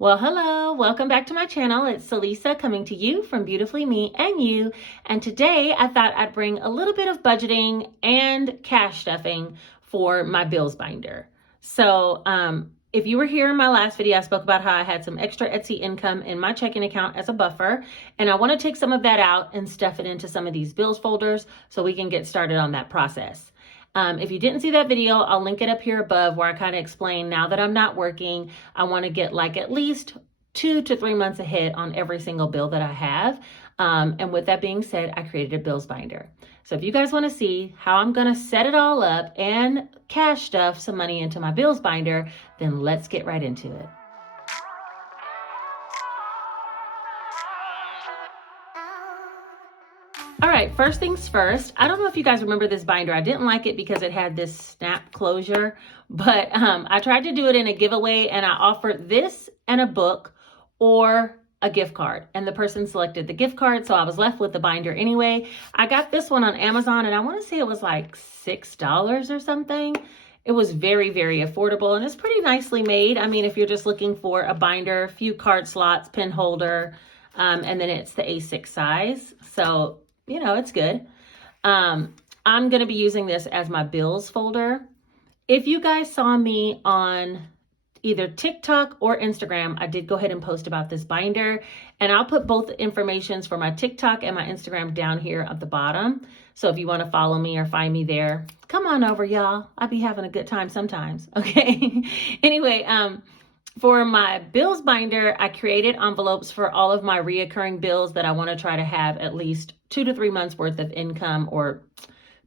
Well, hello, welcome back to my channel. It's Celisa coming to you from Beautifully Me and You. And today I thought I'd bring a little bit of budgeting and cash stuffing for my bills binder. So if you were here in my last video, I spoke about how I had some extra Etsy income in my checking account as a buffer. And I want to take some of that out and stuff it into some of these bills folders so we can get started on that process. If you didn't see that video, I'll link it up here above where I kind of explain now that I'm not working, I want to get like at least 2 to 3 months ahead on every single bill that I have. And with that being said, I created a bills binder. So if you guys want to see how I'm going to set it all up and cash stuff some money into my bills binder, then let's get right into it. All right, first things first, I don't know if you guys remember this binder. I didn't like it because it had this snap closure, but I tried to do it in a giveaway and I offered this and a book or a gift card, and the person selected the gift card, so I was left with the binder anyway. I got this one on Amazon and I want to say it was like $6 or something. It was very, very affordable and it's pretty nicely made. I mean, if you're just looking for a binder, a few card slots, pen holder, and then it's the A6 size. So you know, it's good. I'm going to be using this as my bills folder. If you guys saw me on either TikTok or Instagram, I did go ahead and post about this binder, and I'll put both informations for my TikTok and my Instagram down here at the bottom. So if you want to follow me or find me there, come on over, y'all. I'll be having a good time sometimes. Okay. Anyway, for my bills binder, I created envelopes for all of my reoccurring bills that I want to try to have at least 2 to 3 months worth of income, or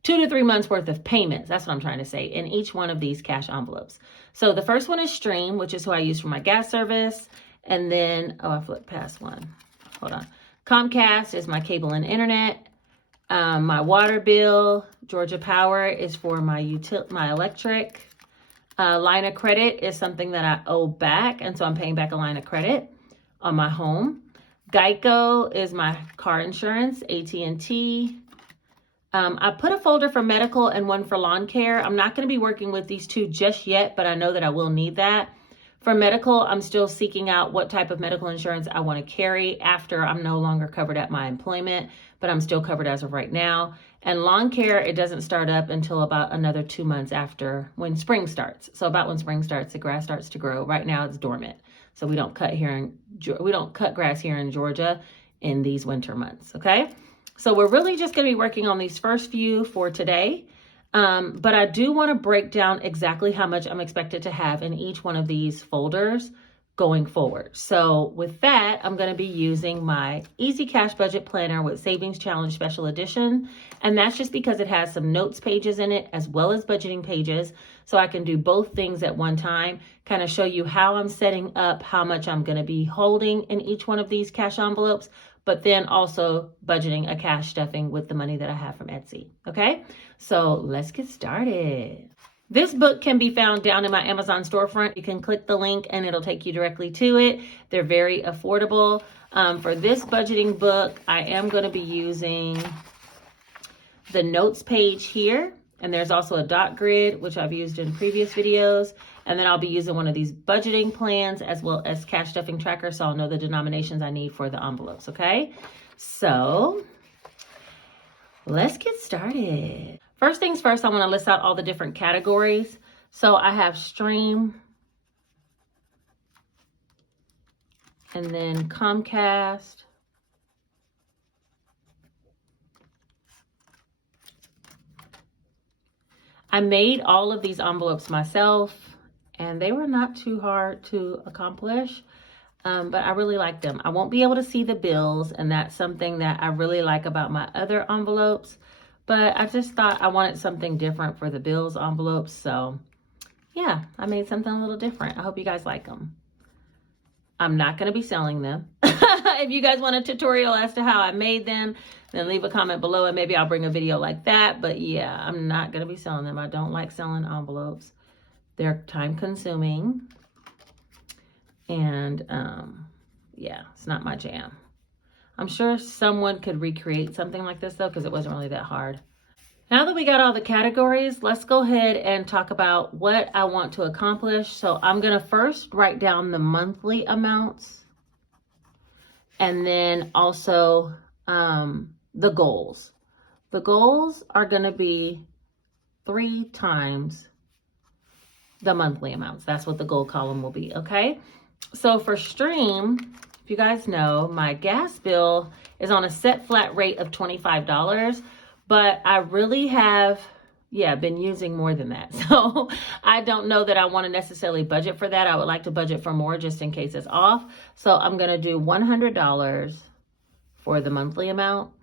2 to 3 months worth of payments. That's what I'm trying to say, in each one of these cash envelopes. So the first one is Stream, which is who I use for my gas service. And then, I flipped past one. Hold on. Comcast is my cable and internet. My water bill. Georgia Power is for my electric. Line of credit is something that I owe back, and so I'm paying back a line of credit on my home. Geico is my car insurance. AT&T. I put a folder for medical and one for lawn care. I'm not going to be working with these two just yet, but I know that I will need that. For medical, I'm still seeking out what type of medical insurance I want to carry after I'm no longer covered at my employment, but I'm still covered as of right now. And lawn care, it doesn't start up until about another 2 months after when spring starts. So about when spring starts, the grass starts to grow. Right now it's dormant. So we don't cut grass here in Georgia in these winter months, okay? So we're really just going to be working on these first few for today. But I do want to break down exactly how much I'm expected to have in each one of these folders going forward. So with that, I'm going to be using my Easy Cash Budget Planner with Savings Challenge Special Edition. And that's just because it has some notes pages in it as well as budgeting pages. So I can do both things at one time, kind of show you how I'm setting up how much I'm going to be holding in each one of these cash envelopes, but then also budgeting a cash stuffing with the money that I have from Etsy. Okay, so let's get started. This book can be found down in my Amazon storefront. You can click the link and it'll take you directly to it. They're very affordable. For this budgeting book, I am going to be using the notes page here. And there's also a dot grid, which I've used in previous videos. And then I'll be using one of these budgeting plans as well as cash stuffing tracker, so I'll know the denominations I need for the envelopes, okay? So let's get started. First things first, I want to list out all the different categories. So I have Stream, and then Comcast, I made all of these envelopes myself, and they were not too hard to accomplish, but I really like them. I won't be able to see the bills, and that's something that I really like about my other envelopes, but I just thought I wanted something different for the bills envelopes, so yeah, I made something a little different. I hope you guys like them. I'm not going to be selling them. If you guys want a tutorial as to how I made them, then leave a comment below and maybe I'll bring a video like that. But yeah, I'm not going to be selling them. I don't like selling envelopes. They're time consuming. And yeah, it's not my jam. I'm sure someone could recreate something like this though, because it wasn't really that hard. Now that we got all the categories, let's go ahead and talk about what I want to accomplish. So I'm going to first write down the monthly amounts and then also the goals. The goals are going to be 3 times the monthly amounts. That's what the goal column will be, okay? So for Stream, if you guys know, my gas bill is on a set flat rate of $25, but I really have, been using more than that. So I don't know that I want to necessarily budget for that. I would like to budget for more just in case it's off. So I'm going to do $100 for the monthly amount,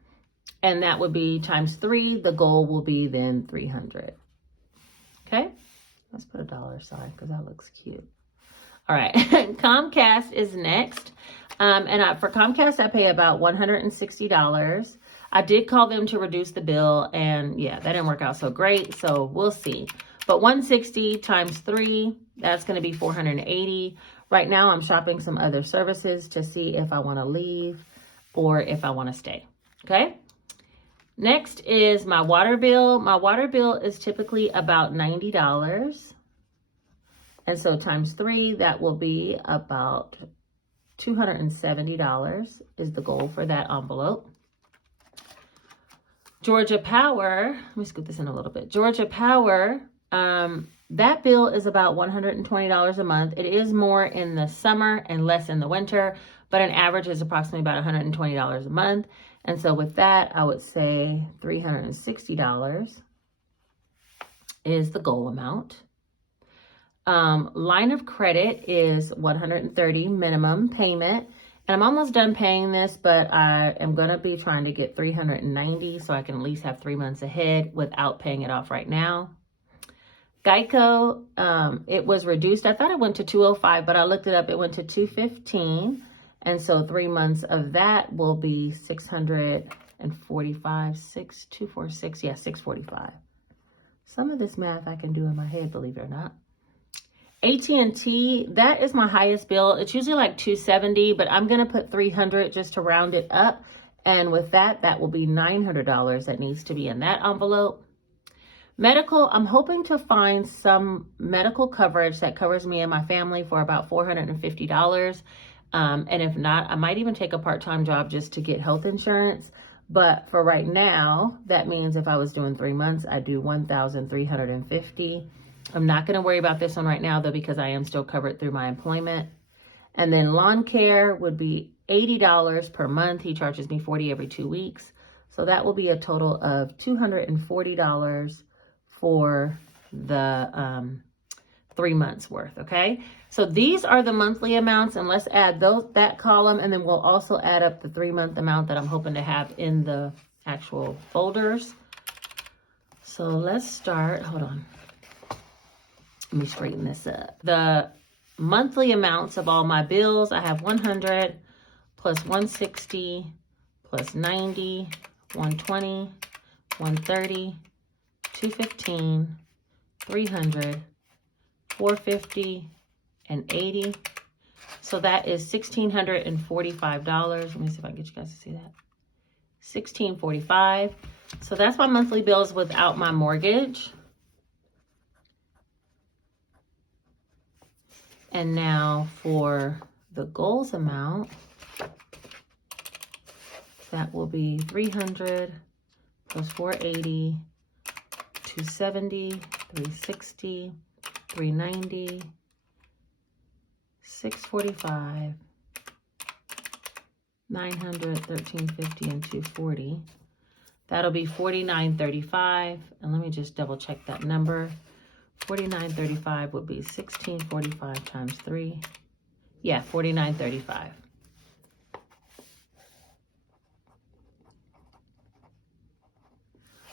and that would be times 3. The goal will be then 300. Okay, let's put a dollar sign because that looks cute. All right, Comcast is next. For Comcast, I pay about $160. I did call them to reduce the bill, and yeah, that didn't work out so great, so we'll see. But 160 times 3, that's going to be 480. Right now, I'm shopping some other services to see if I want to leave or if I want to stay, okay? Next is my water bill. My water bill is typically about $90. And so times 3, that will be about $270 is the goal for that envelope. Georgia Power, let me scoot this in a little bit. Georgia Power, that bill is about $120 a month. It is more in the summer and less in the winter, but an average is approximately about $120 a month. And so with that, I would say $360 is the goal amount. Line of credit is $130 minimum payment. And I'm almost done paying this, but I am going to be trying to get $390 so I can at least have 3 months ahead without paying it off right now. Geico, it was reduced. I thought it went to $205, but I looked it up. It went to $215. And so 3 months of that will be $645, $645. Some of this math I can do in my head, believe it or not. AT&T, that is my highest bill. It's usually like $270, but I'm going to put $300 just to round it up. And with that, that will be $900 that needs to be in that envelope. Medical, I'm hoping to find some medical coverage that covers me and my family for about $450. And if not, I might even take a part-time job just to get health insurance. But for right now, that means if I was doing 3 months, I'd do $1,350. I'm not going to worry about this one right now, though, because I am still covered through my employment. And then lawn care would be $80 per month. He charges me $40 every 2 weeks. So that will be a total of $240 for the 3 months worth, okay? So these are the monthly amounts, and let's add that column, and then we'll also add up the 3-month amount that I'm hoping to have in the actual folders. So let's start, hold on. Let me straighten this up. The monthly amounts of all my bills, I have 100 plus 160 plus 90, 120, 130, 215, 300, 450, and 80. So that is $1,645. Let me see if I can get you guys to see that. $1,645. So that's my monthly bills without my mortgage. And now for the goals amount, that will be 300 plus 480, 270, 360, 390, 645, 900, 1350, and 240. That'll be $49.35. And let me just double check that number. $49.35 would be $1,645 times 3. Yeah, $49.35.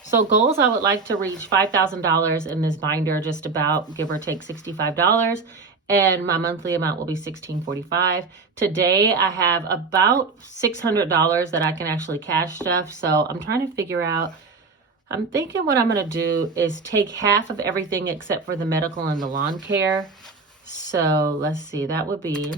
So goals, I would like to reach $5,000 in this binder, just about, give or take $65. And my monthly amount will be $1,645. Today, I have about $600 that I can actually cash stuff. So I'm trying to figure out, I'm thinking what I'm going to do is take half of everything except for the medical and the lawn care. So let's see, that would be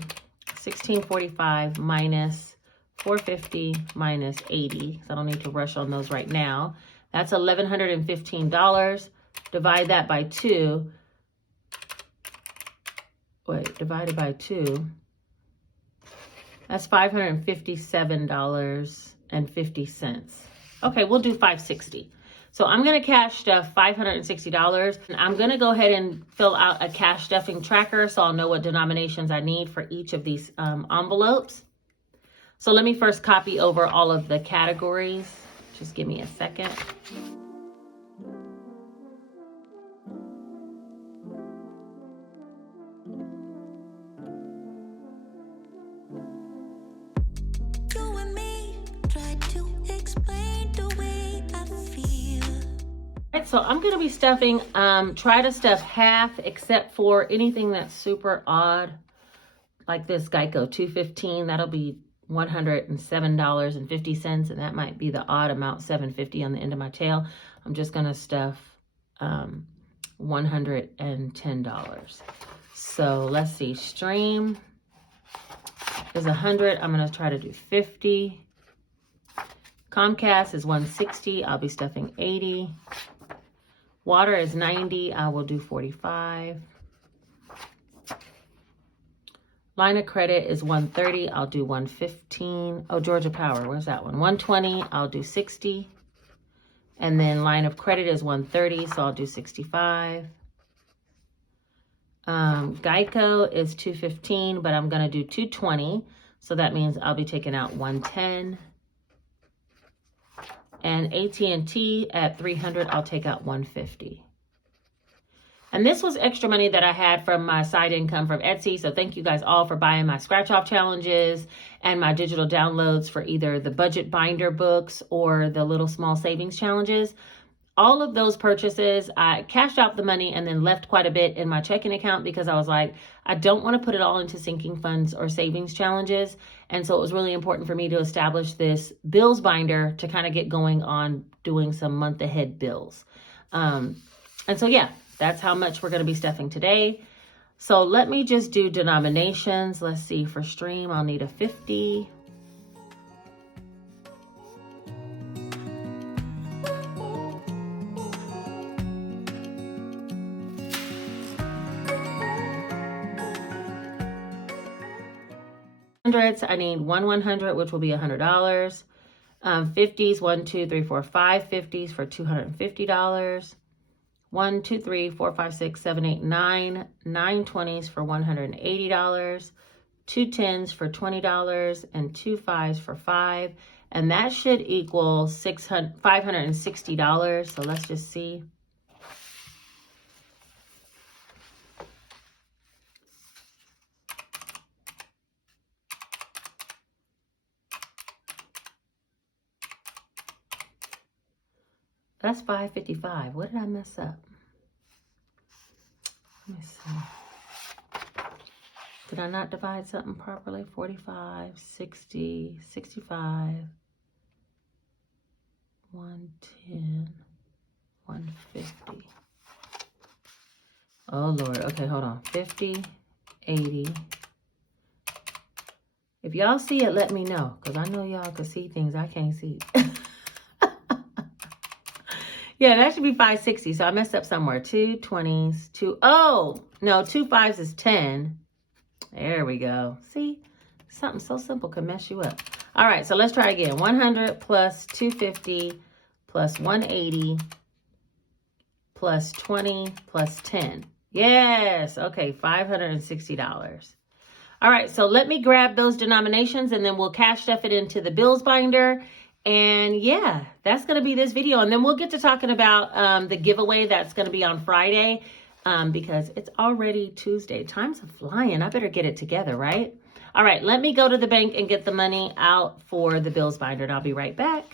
$1,645 minus $450 minus $80. So I don't need to rush on those right now. That's $1,115. Divide that by 2. Wait, divided by 2. That's $557.50. Okay, we'll do $560. So I'm going to cash stuff $560. And I'm going to go ahead and fill out a cash stuffing tracker so I'll know what denominations I need for each of these envelopes. So let me first copy over all of the categories. Just give me a second. So I'm going to be stuffing, try to stuff half except for anything that's super odd, like this Geico 215. That'll be $107.50, and that might be the odd amount, $7.50 on the end of my tail. I'm just going to stuff $110. So let's see, stream is 100. I'm going to try to do 50. Comcast is 160. I'll be stuffing 80. Water is 90. I will do 45. Line of credit is 130. I'll do 115. Oh, Georgia Power, where's that one? 120. I'll do 60. And then line of credit is 130, so I'll do 65. Geico is 215, but I'm going to do 220. So that means I'll be taking out 110. And AT&T at 300, I'll take out 150. And this was extra money that I had from my side income from Etsy. So thank you guys all for buying my scratch off challenges and my digital downloads for either the budget binder books or the little small savings challenges. All of those purchases, I cashed out the money and then left quite a bit in my checking account because I was like, I don't want to put it all into sinking funds or savings challenges. And so it was really important for me to establish this bills binder to kind of get going on doing some month ahead bills. And so, yeah, that's how much we're going to be stuffing today. So let me just do denominations. Let's see, for stream, I'll need a 50. Hundreds, I need 100, which will be $100. 50s, 1, 2, 3, 4, 5 50s for $250. 1, 2, 3, 4, 5, 6, 7, 8, 9 20s for $180. 2 10s for $20 and 2 5s for $5. And that should equal $560. So let's just see. That's $555. What did I mess up? Let me see. Did I not divide something properly? 45, 60, 65, 110, 150. Oh, Lord. Okay, hold on. 50, 80. If y'all see it, let me know, because I know y'all can see things I can't see. Yeah, that should be 560. So I messed up somewhere. 2 20s, 2. Oh, no, 2 5s is 10. There we go. See, something so simple can mess you up. All right, so let's try again. 100 plus 250 plus 180 plus 20 plus 10. Yes. Okay, $560. All right, so let me grab those denominations and then we'll cash stuff it into the bills binder. And yeah, that's going to be this video. And then we'll get to talking about the giveaway that's going to be on Friday because it's already Tuesday. Time's flying. I better get it together, right? All right, let me go to the bank and get the money out for the bills binder, and I'll be right back.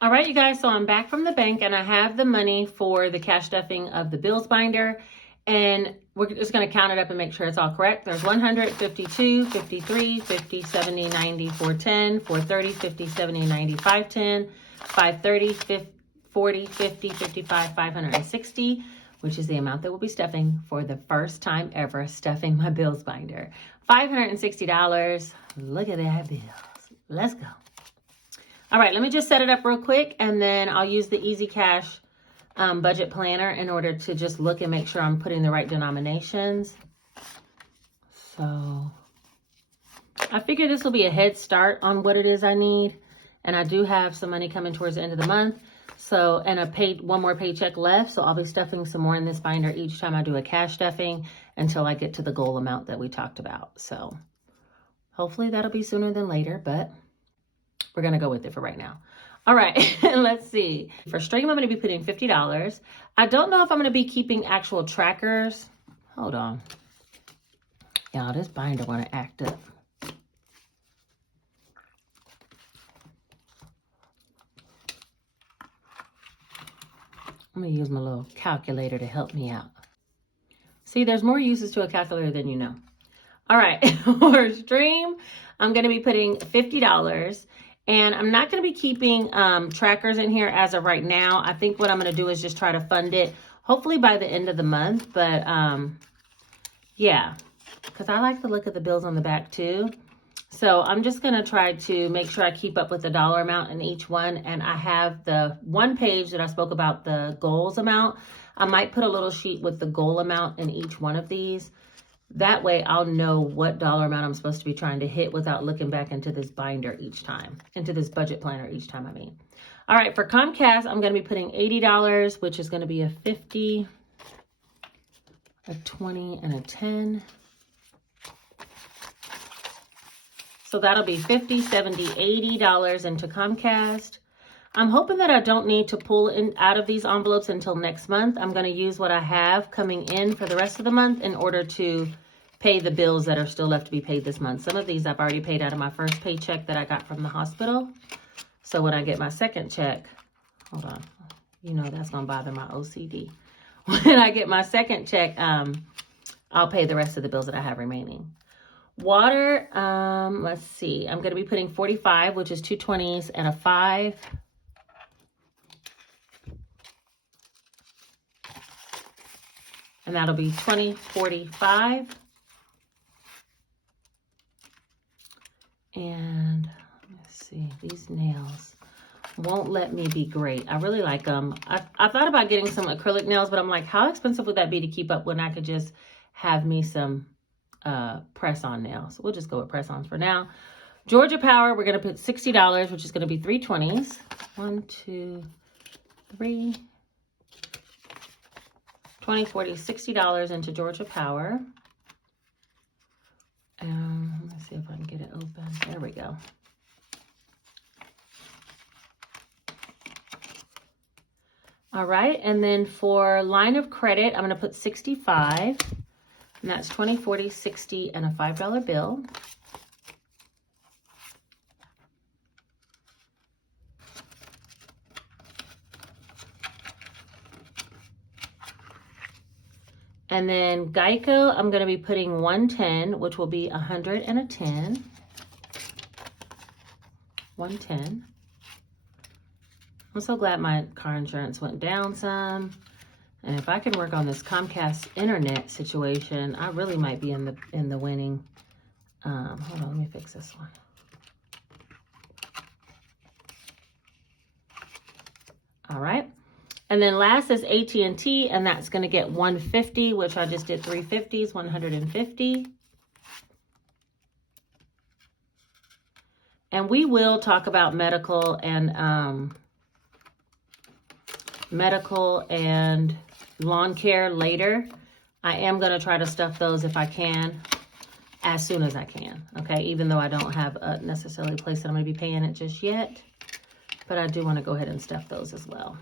All right, you guys, so I'm back from the bank and I have the money for the cash stuffing of the bills binder. And we're just going to count it up and make sure it's all correct. There's 100, 52, 53, 50, 70, 90, 410, 430, 50, 70, 90, 510, 530, 50, 40, 50, 55, 560, which is the amount that we'll be stuffing for the first time ever stuffing my bills binder. $560. Look at that bill. Let's go. All right, let me just set it up real quick, and then I'll use the Easy Cash budget planner in order to just look and make sure I'm putting the right denominations. So I figure this will be a head start on what it is I need. And I do have some money coming towards the end of the month. So, and one more paycheck left. So I'll be stuffing some more in this binder each time I do a cash stuffing until I get to the goal amount that we talked about. So hopefully that'll be sooner than later, but we're going to go with it for right now. All right, let's see. For stream, I'm going to be putting $50. I don't know if I'm going to be keeping actual trackers. Hold on. Y'all, this binder want to act up. I'm going to use my little calculator to help me out. See, there's more uses to a calculator than you know. All right, for stream, I'm going to be putting $50. And I'm not going to be keeping trackers in here as of right now. I think what I'm going to do is just try to fund it, hopefully by the end of the month. But yeah, because I like the look of the bills on the back too. So I'm just going to try to make sure I keep up with the dollar amount in each one. And I have the one page that I spoke about, the goals amount. I might put a little sheet with the goal amount in each one of these. That way I'll know what dollar amount I'm supposed to be trying to hit without looking back into this binder each time, into this budget planner each time, I mean. All right, for Comcast, I'm going to be putting $80, which is going to be a 50, a 20, and a 10. So that'll be $50, $70, $80 into Comcast. I'm hoping that I don't need to pull out of these envelopes until next month. I'm going to use what I have coming in for the rest of the month in order to pay the bills that are still left to be paid this month. Some of these I've already paid out of my first paycheck that I got from the hospital. So when I get my second check, hold on, you know that's going to bother my OCD. When I get my second check, I'll pay the rest of the bills that I have remaining. Water, let's see. I'm going to be putting 45, which is 2 20s and a 5. And that'll be 20, 45. And let's see, these nails won't let me be great. I really like them. I thought about getting some acrylic nails, but I'm like, how expensive would that be to keep up when I could just have me some press-on nails? We'll just go with press-ons for now. Georgia Power, we're going to put $60, which is going to be 3 20s. 1, 2, 3. 20, 40, $60 into Georgia Power. Let's see if I can get it open. There we go. All right, and then for line of credit, I'm going to put 65, and that's 20, 40, 60, and a $5 bill. And then Geico, I'm going to be putting 110, which will be 100 and a 10. 110. I'm so glad my car insurance went down some. And if I can work on this Comcast internet situation, I really might be in the winning. Hold on, let me fix this one. All right. And then last is AT&T, and that's going to get 150, which I just did 350s, 150. And we will talk about medical and lawn care later. I am going to try to stuff those if I can, as soon as I can. Okay, even though I don't have a necessarily a place that I'm going to be paying it just yet, but I do want to go ahead and stuff those as well.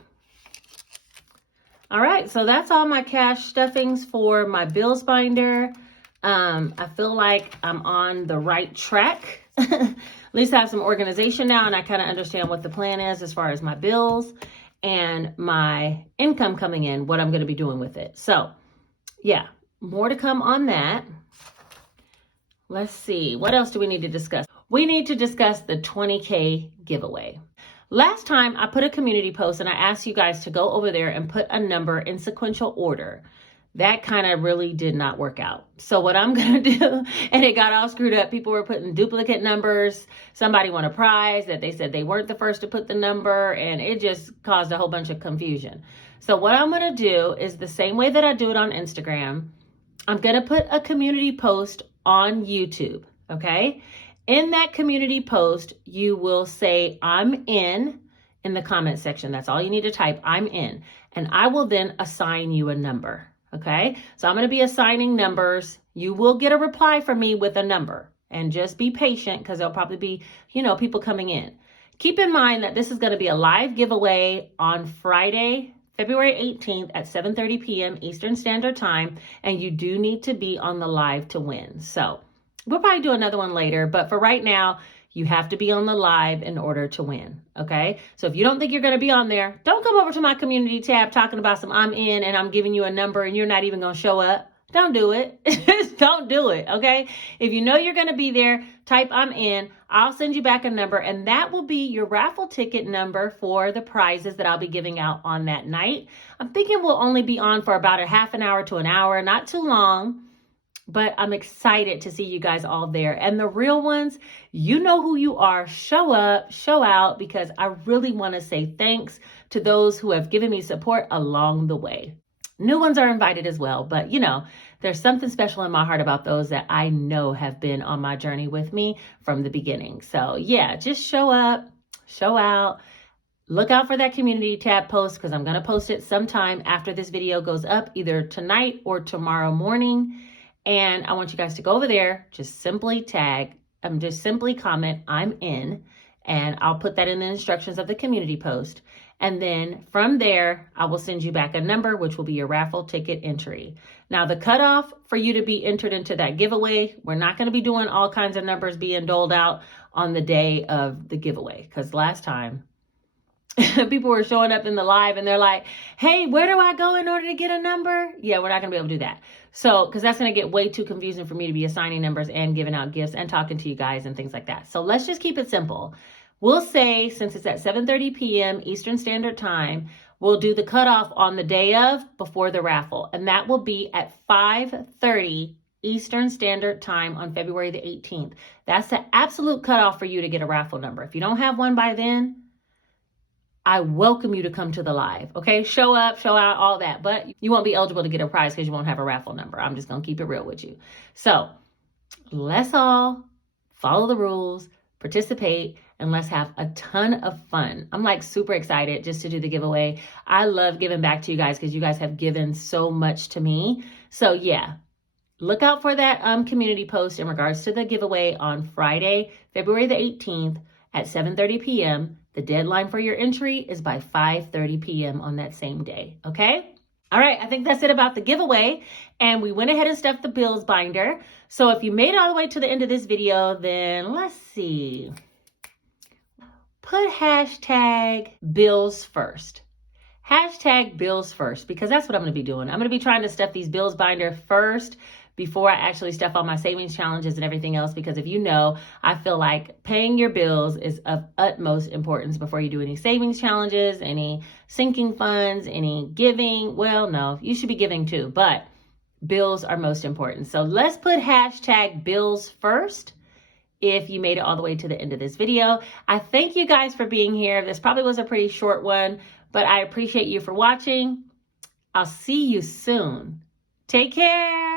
All right, so that's all my cash stuffings for my bills binder. I feel like I'm on the right track. At least I have some organization now, and I kind of understand what the plan is as far as my bills and my income coming in, what I'm going to be doing with it. So yeah, more to come on that. Let's see, what else do we need to discuss? We need to discuss the 20K giveaway. Last time I put a community post and I asked you guys to go over there and put a number in sequential order. that kind of really did not work out. So what I'm going to do, and it got all screwed up. People were putting duplicate numbers. Somebody won a prize that they said they weren't the first to put the number, and it just caused a whole bunch of confusion. So what I'm going to do is the same way that I do it on Instagram. I'm going to put a community post on YouTube, okay? In that community post, you will say, I'm in the comment section. That's all you need to type, I'm in. And I will then assign you a number, okay? So I'm going to be assigning numbers. You will get a reply from me with a number. And just be patient because there'll probably be, people coming in. Keep in mind that this is going to be a live giveaway on Friday, February 18th at 7:30 p.m. Eastern Standard Time. And you do need to be on the live to win. So we'll probably do another one later. But for right now, you have to be on the live in order to win, okay? So if you don't think you're going to be on there, don't come over to my community tab talking about some I'm in and I'm giving you a number and you're not even going to show up. Don't do it. Don't do it, okay? If you know you're going to be there, type I'm in. I'll send you back a number, and that will be your raffle ticket number for the prizes that I'll be giving out on that night. I'm thinking we'll only be on for about a half an hour to an hour, not too long. But I'm excited to see you guys all there. And the real ones, you know who you are. Show up, show out, because I really want to say thanks to those who have given me support along the way. New ones are invited as well, but there's something special in my heart about those that I know have been on my journey with me from the beginning. So yeah, just show up, show out. Look out for that community tab post because I'm going to post it sometime after this video goes up, either tonight or tomorrow morning. And I want you guys to go over there, just simply comment, I'm in, and I'll put that in the instructions of the community post. And then from there, I will send you back a number, which will be your raffle ticket entry. Now, the cutoff for you to be entered into that giveaway, we're not going to be doing all kinds of numbers being doled out on the day of the giveaway, because last time, people were showing up in the live and they're like, hey, where do I go in order to get a number? Yeah, we're not going to be able to do that. So, because that's going to get way too confusing for me to be assigning numbers and giving out gifts and talking to you guys and things like that. So let's just keep it simple. We'll say, since it's at 7:30 p.m. Eastern Standard Time, we'll do the cutoff on the day of before the raffle. And that will be at 5:30 Eastern Standard Time on February the 18th. That's the absolute cutoff for you to get a raffle number. If you don't have one by then, I welcome you to come to the live, okay? Show up, show out, all that. But you won't be eligible to get a prize because you won't have a raffle number. I'm just going to keep it real with you. So let's all follow the rules, participate, and let's have a ton of fun. I'm like super excited just to do the giveaway. I love giving back to you guys because you guys have given so much to me. So yeah, look out for that community post in regards to the giveaway on Friday, February the 18th at 7:30 p.m. The deadline for your entry is by 5:30 p.m. on that same day, okay? All right, I think that's it about the giveaway. And we went ahead and stuffed the bills binder. So if you made it all the way to the end of this video, then let's see. Put hashtag bills first. Hashtag bills first, because that's what I'm going to be doing. I'm going to be trying to stuff these bills binder first before I actually stuff all my savings challenges and everything else, because if you know, I feel like paying your bills is of utmost importance before you do any savings challenges, any sinking funds, any giving. Well, no, you should be giving too, but bills are most important. So let's put hashtag bills first if you made it all the way to the end of this video. I thank you guys for being here. This probably was a pretty short one, but I appreciate you for watching. I'll see you soon. Take care.